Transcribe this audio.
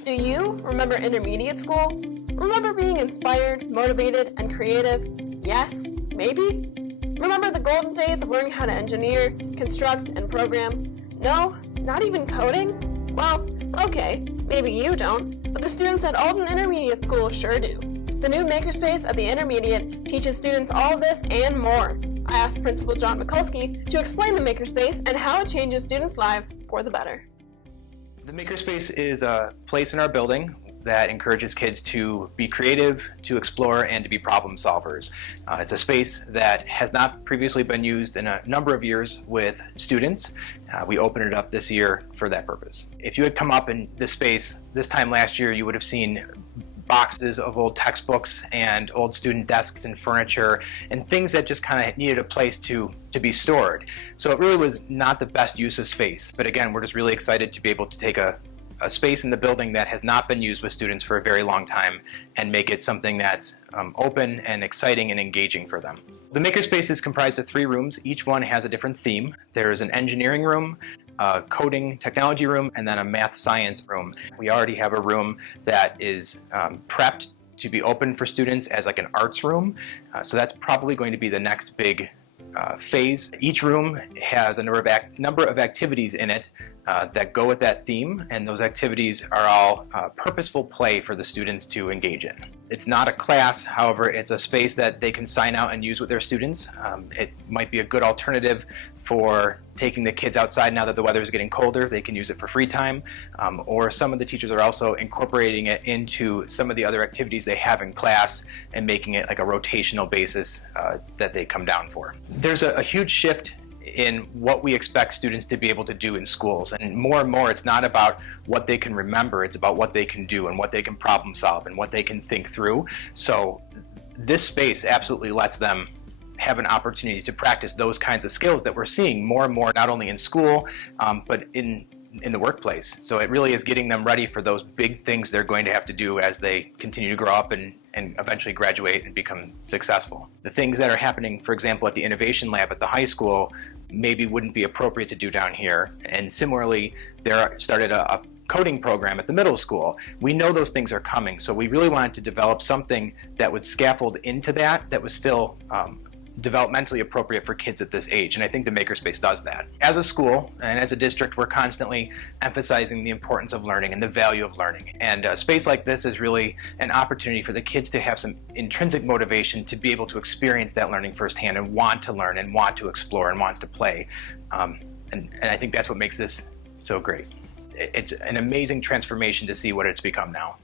Do you remember intermediate school? Remember being inspired, motivated, and creative? Yes? Maybe? Remember the golden days of learning how to engineer, construct, and program? No? Not even coding? Well, okay, maybe you don't, but the students at Alden Intermediate School sure do. The new Makerspace at the Intermediate teaches students all of this and more. I asked Principal John Mikulski to explain the Makerspace and how it changes students' lives for the better. The Makerspace is a place in our building that encourages kids to be creative, to explore, and to be problem solvers. It's a space that has not previously been used in a number of years with students. We opened it up this year for that purpose. If you had come up in this space this time last year, you would have seen boxes of old textbooks and old student desks and furniture and things that just kind of needed a place to be stored. So it really was not the best use of space. But again, we're just really excited to be able to take a space in the building that has not been used with students for a very long time and make it something that's open and exciting and engaging for them. The Makerspace is comprised of 3 rooms. Each one has a different theme. There's an engineering room, a coding technology room, and then a math science room. We already have a room that is prepped to be open for students as like an arts room. So that's probably going to be the next big phase. Each room has a number of activities in it that go with that theme, and those activities are all purposeful play for the students to engage in. It's not a class, however, it's a space that they can sign out and use with their students. It might be a good alternative for taking the kids outside now that the weather is getting colder. They can use it for free time, or some of the teachers are also incorporating it into some of the other activities they have in class and making it like a rotational basis that they come down for. There's a huge shift in what we expect students to be able to do in schools, and more it's not about what they can remember, it's about what they can do and what they can problem solve and what they can think through. So this space absolutely lets them have an opportunity to practice those kinds of skills that we're seeing more and more, not only in school but in the workplace. So it really is getting them ready for those big things they're going to have to do as they continue to grow up and eventually graduate and become successful. The things that are happening, for example, at the Innovation Lab at the high school maybe wouldn't be appropriate to do down here. And similarly, there started a coding program at the middle school. We know those things are coming, so we really wanted to develop something that would scaffold into that was still developmentally appropriate for kids at this age, and I think the Makerspace does that. As a school and as a district, we're constantly emphasizing the importance of learning and the value of learning, and a space like this is really an opportunity for the kids to have some intrinsic motivation to be able to experience that learning firsthand and want to learn and want to explore and wants to play, and I think that's what makes this so great. It's an amazing transformation to see what it's become now.